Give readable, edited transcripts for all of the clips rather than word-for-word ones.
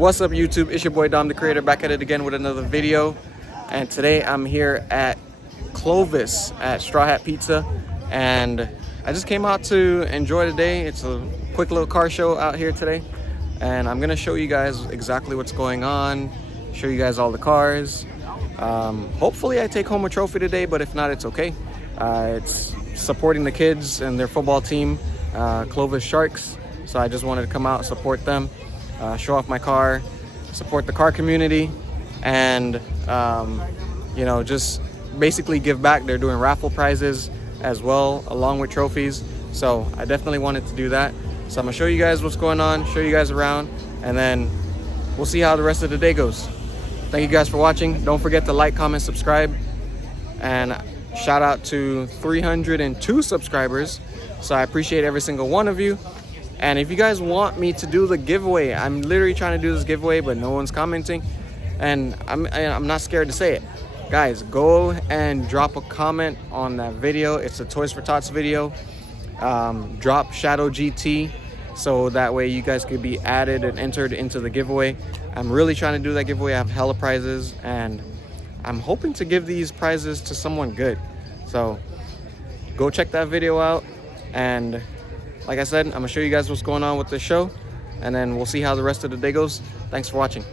What's up, YouTube? It's your boy Dom the Creator, back at it again with another video. And today I'm here at Clovis at Straw Hat Pizza, and I just came out to enjoy the day. It's a quick little car show out here today, and I'm gonna show you guys exactly what's going on, show you guys all the cars. Hopefully I take home a trophy today, but if not, it's okay. It's supporting the kids and their football team, CLOVIS Sharks. So I just wanted to come out, support them, show off my car, support the car community, and you know, just basically give back. They're doing raffle prizes as well along with trophies, so I definitely wanted to do that. So I'm gonna show you guys what's going on, show you guys around, and then we'll see how the rest of the day goes. Thank you guys for watching. Don't forget to like, comment, subscribe, and shout out to 302 subscribers, so I appreciate every single one of you. And if you guys want me to do the giveaway, I'm literally trying to do this giveaway, but no one's commenting, and I'm not scared to say it. Guys, go and drop a comment on that video. It's a Toys for Tots video. Drop Shadow GT, so that way you guys could be added and entered into the giveaway. I'm really trying to do that giveaway. I have hella prizes, and I'm hoping to give these prizes to someone good. So go check that video out, and like I said, I'm gonna show you guys what's going on with the show, and then we'll see how the rest of the day goes. Thanks for watching.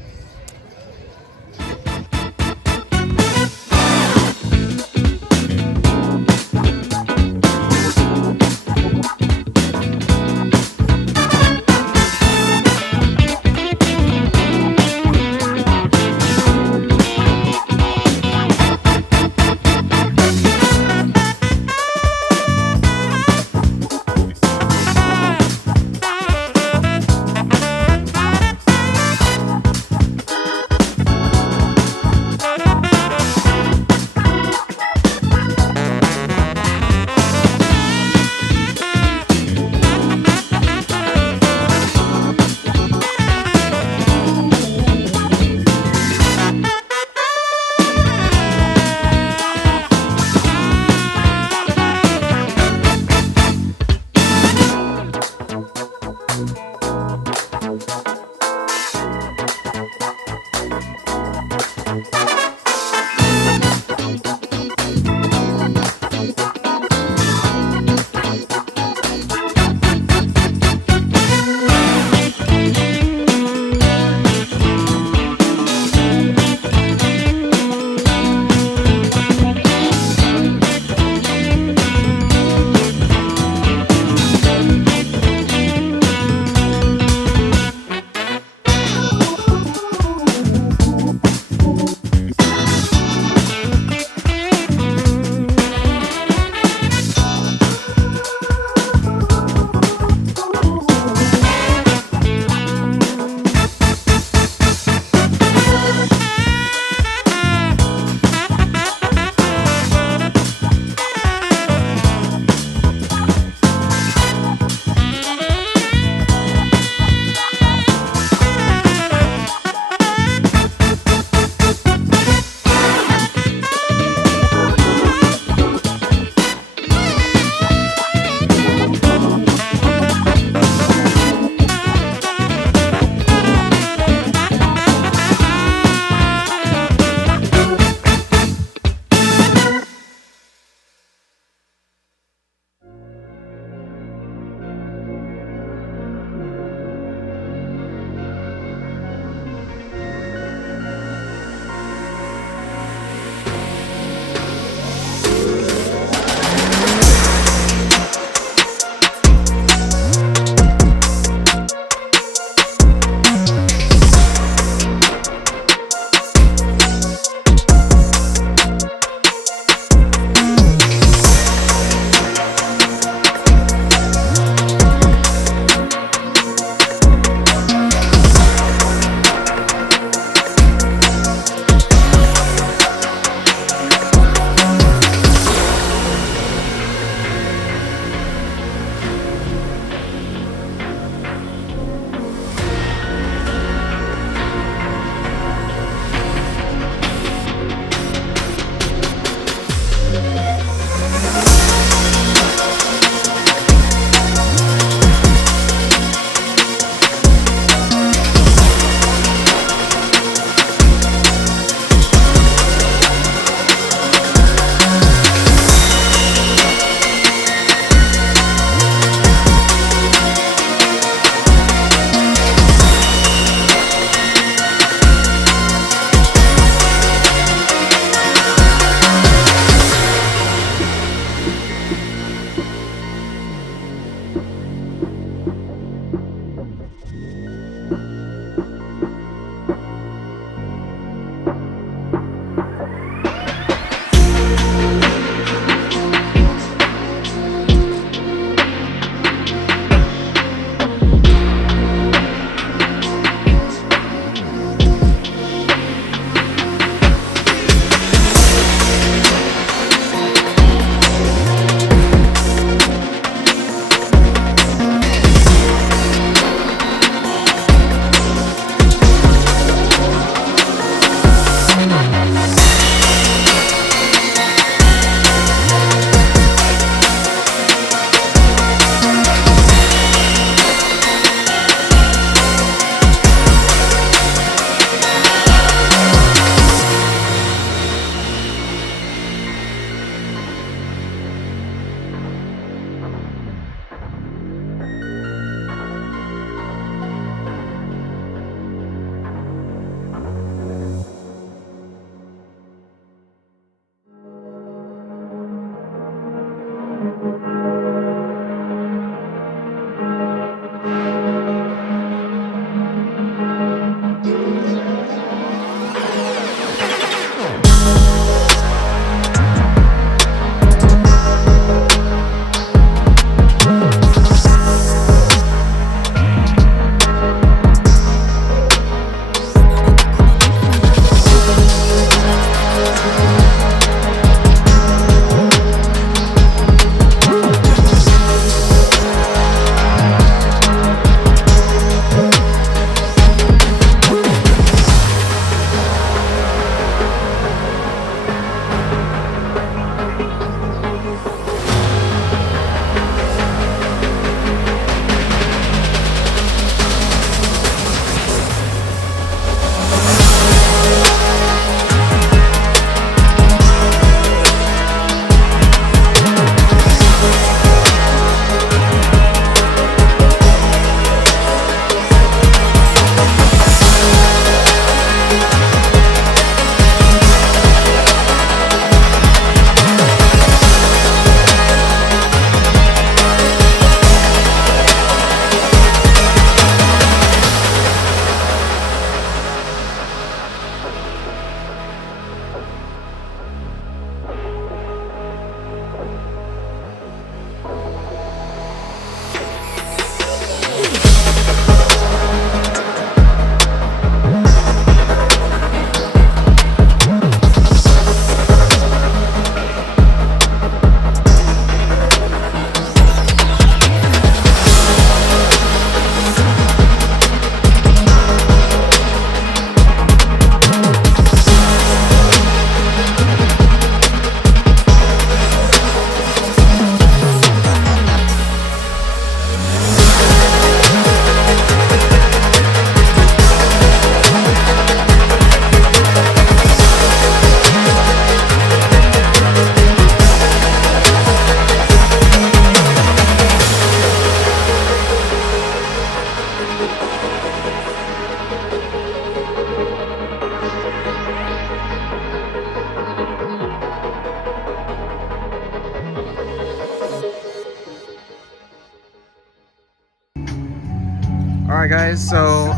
Alright guys, so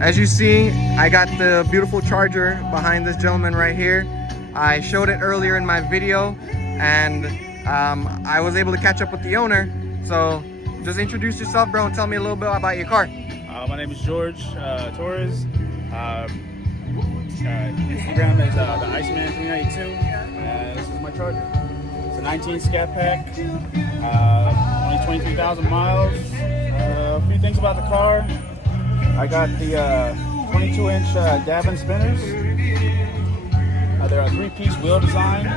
as you see, I got the beautiful charger behind this gentleman right here. I showed it earlier in my video, and I was able to catch up with the owner. So just introduce yourself, bro, and tell me a little bit about your car. My name is George Torres. Instagram is the Iceman392. This is my charger. It's a 19 Scat Pack, only 23,000 miles. A few things about the car. I got the 22-inch Davin spinners. They're a 3-piece wheel design.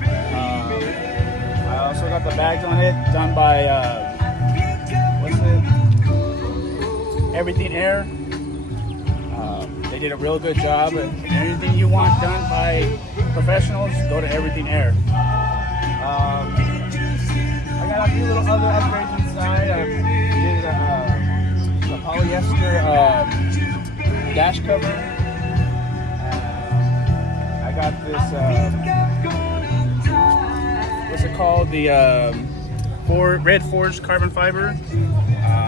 I also got the bags on it done by Everything Air. They did a real good job. Anything you want done by professionals, go to Everything Air. I got a few little other upgrades inside. I did a polyester dash cover. I got this, what's it called? The Red Forged carbon fiber.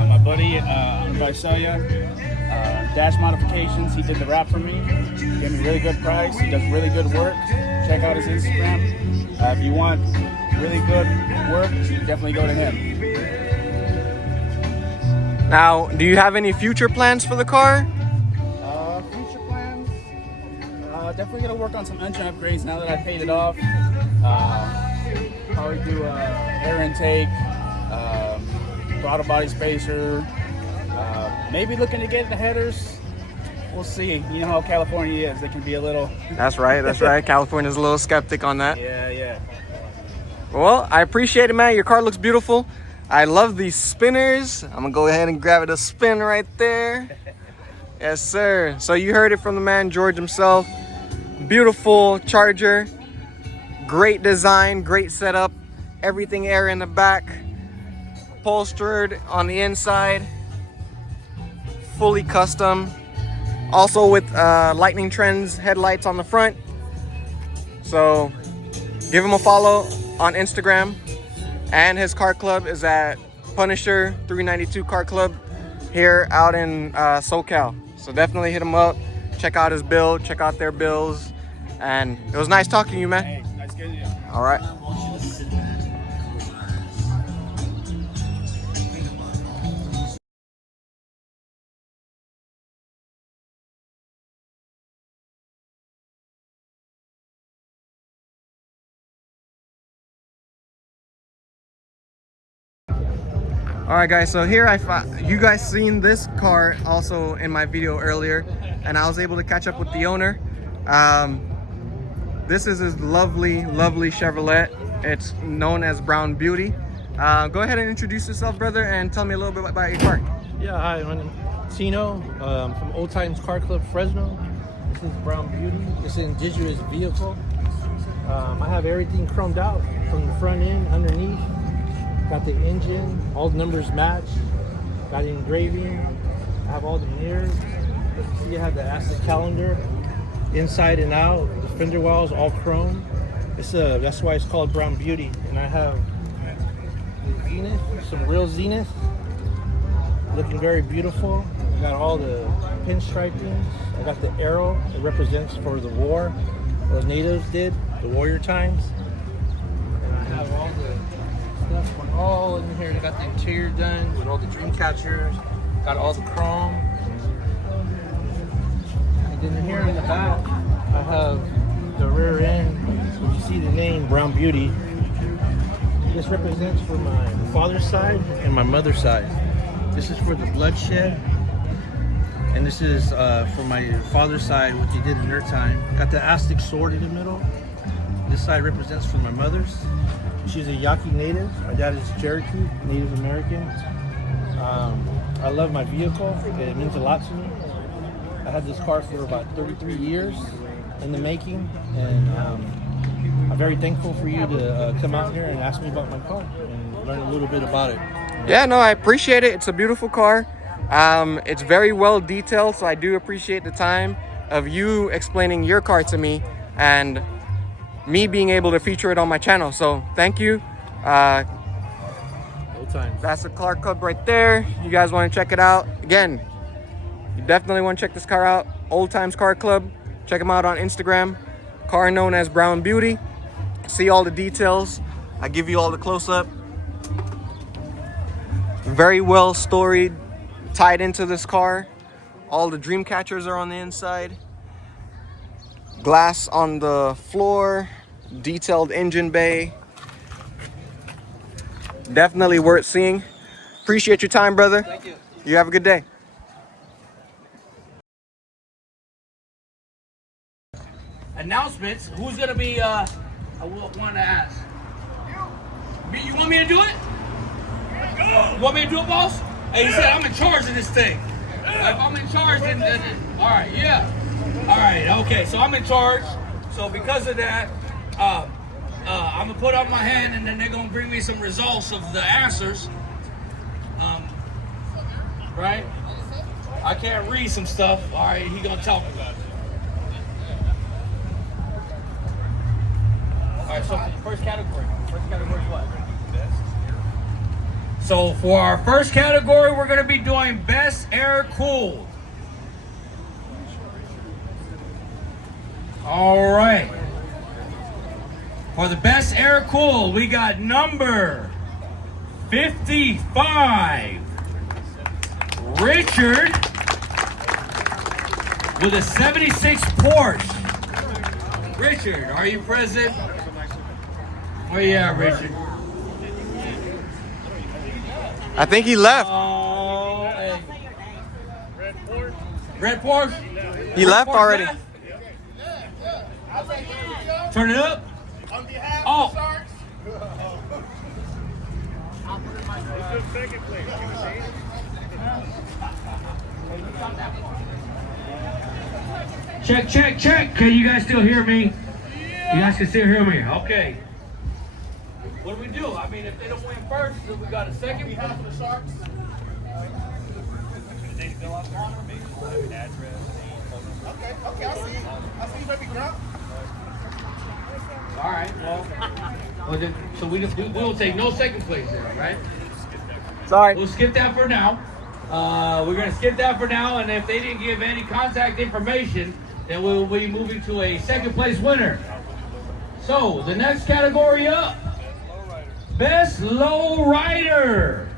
My buddy Visalia, dash modifications, he did the wrap for me. He gave me a really good price. He does really good work. Check out his Instagram. If you want really good work, definitely go to him. Now, do you have any future plans for the car? Future plans? Definitely gonna work on some engine upgrades now that I paid it off. Probably do air intake, throttle body spacer, maybe looking to get the headers. We'll see. You know how California is. They can be a little... That's right, that's right. California's a little skeptic on that. Yeah. Well, I appreciate it, man. Your car looks beautiful. I love these spinners. I'm gonna go ahead and grab it a spin right there. Yes, sir. So you heard it from the man, George himself. Beautiful charger. Great design, great setup. Everything air in the back. Upholstered on the inside. Fully custom. Also with Lightning Trends headlights on the front. So give him a follow on Instagram, and his car club is at Punisher 392 Car Club here out in SoCal. So definitely hit him up, check out his build, check out their builds, and it was nice talking to you, man. Hey, nice getting you. All right. All right, guys, so here you guys seen this car also in my video earlier, and I was able to catch up with the owner. This is his lovely Chevrolet. It's known as Brown Beauty. Go ahead and introduce yourself, brother, and tell me a little bit about your car. Yeah, hi, my name is Tino from Old Times Car Club, Fresno. This is Brown Beauty. It's an indigenous vehicle. I have everything chromed out from the front end, underneath. Got the engine, all the numbers match. Got engraving. I have all the mirrors. See, I have the asset calendar inside and out. The fender wells all chrome. That's why it's called Brown Beauty. And I have the Zenith, some real Zenith, looking very beautiful. I got all the pinstripings. I got the arrow that represents for the war those natives did, the warrior times. And I have all the stuff all in here. I got the interior done with all the dream catchers. Got all the chrome. And then here in the back, I have the rear end. You see the name Brown Beauty. This represents for my father's side and my mother's side. This is for the bloodshed. And this is for my father's side, what they did in their time. Got the Aztec sword in the middle. This side represents for my mother's. She's a Yaqui native. My dad is Cherokee, Native American. I love my vehicle. It means a lot to me. I had this car for about 33 years in the making, and I'm very thankful for you to come out here and ask me about my car and learn a little bit about it. Yeah, no, I appreciate it. It's a beautiful car. It's very well detailed, so I do appreciate the time of you explaining your car to me and me being able to feature it on my channel. So thank you. Old times. That's the car club right there. You guys want to check it out? Again, you definitely want to check this car out. Old Times Car Club. Check them out on Instagram. Car known as Brown Beauty. See all the details. I give you all the close-up. Very well storied, tied into this car. All the dream catchers are on the inside. Glass on the floor. Detailed engine bay. Definitely worth seeing. Appreciate your time, brother. Thank you. You have a good day. Announcements. Who's gonna be? I want to ask. You want me to do it? You want me to do it, boss? Hey, he said I'm in charge of this thing. If I'm in charge, then all right, yeah. All right, okay. So I'm in charge. So because of that, I'm gonna put up my hand, and then they're gonna bring me some results of the answers. Right? I can't read some stuff. All right, he gonna tell me about it. All right, so first category. First category is what? So for our first category, we're going to be doing best air cooled. All right. For the best air cooled, we got number 55, Richard, with a 76 Porsche. Richard, are you present? Where you at, Richard? I think he left. Oh, hey. Red Porsche? He left already. Turn it up. On behalf Oh. of the Sharks. Check, check, check. Can you guys still hear me? You guys can still hear me. Okay. What do we do? I mean, if they don't win first, then we got a second. On behalf of the Sharks. Okay, I see you, baby girl. All right. Well then, so we will take no second place there, right? Sorry. We'll skip that for now. We're gonna skip that for now, and if they didn't give any contact information, then we'll be moving to a second place winner. So the next category up, Best Low Rider.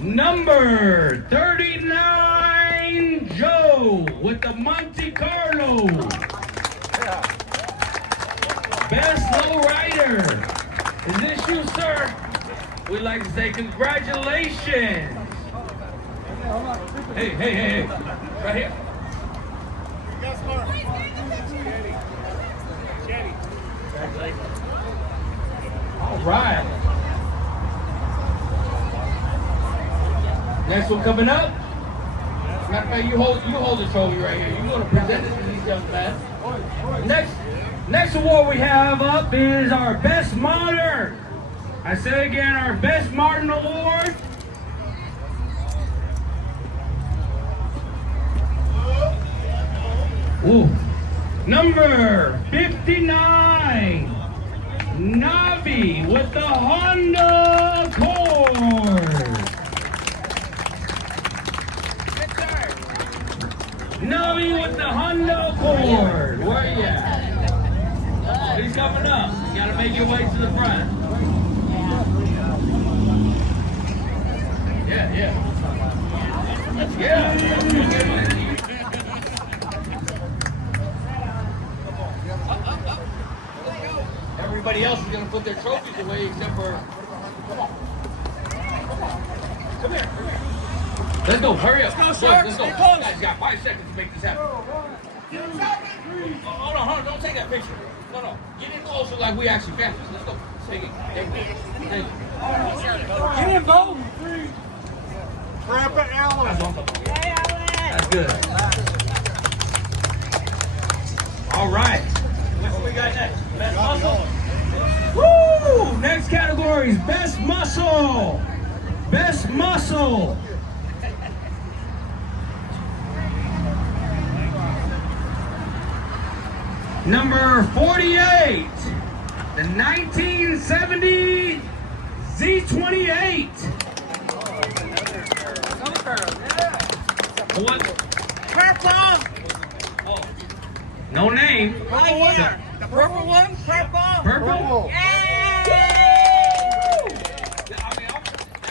Number 39, Joe with the Monte Carlo. Best Low Rider. Is this you, sir? We'd like to say congratulations. Hey. Right here. All right. Next one coming up. Matter of fact, you hold the trophy right here. You're gonna present it to these young men. Next award we have up is our Best Modern. I say again, our Best Modern Award. Ooh. Number 59, Navi with the Honda Accord. Navi with the Honda Accord. Where you at? He's coming up. You gotta make your way to the front. Yeah. Everybody else is gonna put their trophies away except for. Come here. Let's go. Hurry up. Let's go, Sharks. Let's go. You guys got 5 seconds to make this happen. Hold on. Don't take that picture. No. Get in closer like we actually family. Let's go. Take it. Thank you. Get in, Bo. Grandpa Allen. That's good. All right. What we got next? Best muscle? Woo! Next category is Best Muscle. Best Muscle. Number 48, the 1970 Z28. What? Purple. Oh, no name. Right here. The purple one? Purple. Purple? Yay! I mean,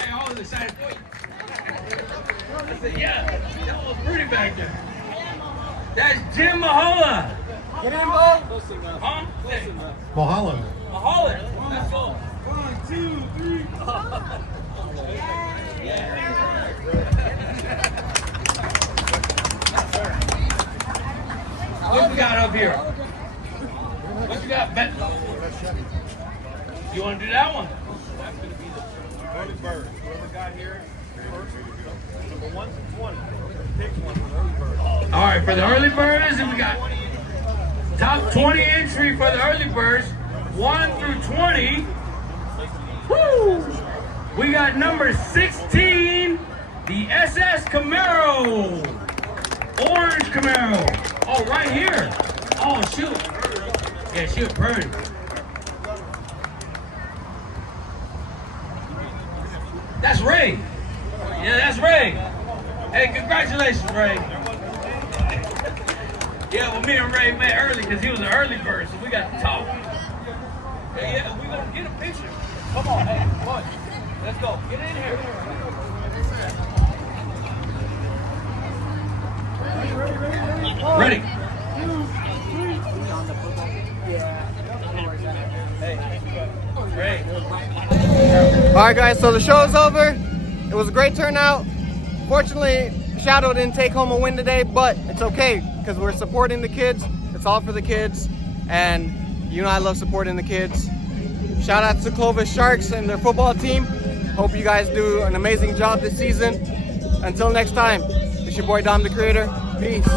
I was excited for you. I said, yeah, that was pretty back there. That's Jim Mahola. Get in, Bo. Huh? Mulholland. Mahola. Let's go. 1, 2, 3. What we got up here? What you got? You want to do that one? That's going to be the early bird. Whoever got here first, number 1 to 20. Pick one for the early bird. All right, for the early birds, and we got top 20 entry for the early birds, 1 through 20. Woo! We got number 16, the SS Camaro, orange Camaro. Oh, right here. Oh, shoot. Yeah, she was pretty. That's Ray. Yeah, that's Ray. Hey, congratulations, Ray. Yeah, well, me and Ray met early because he was an early bird, so we got to talk. Yeah, we're going to get a picture. Come on, hey, come on. Let's go. Get in here. Ready. Ray. All right, guys, so the show is over. It was a great turnout. Fortunately, Shadow didn't take home a win today, but it's okay because we're supporting the kids. It's all for the kids, and you know I love supporting the kids. Shout out to Clovis Sharks and their football team. Hope you guys do an amazing job this season. Until next time, it's your boy Dom the Creator. Peace.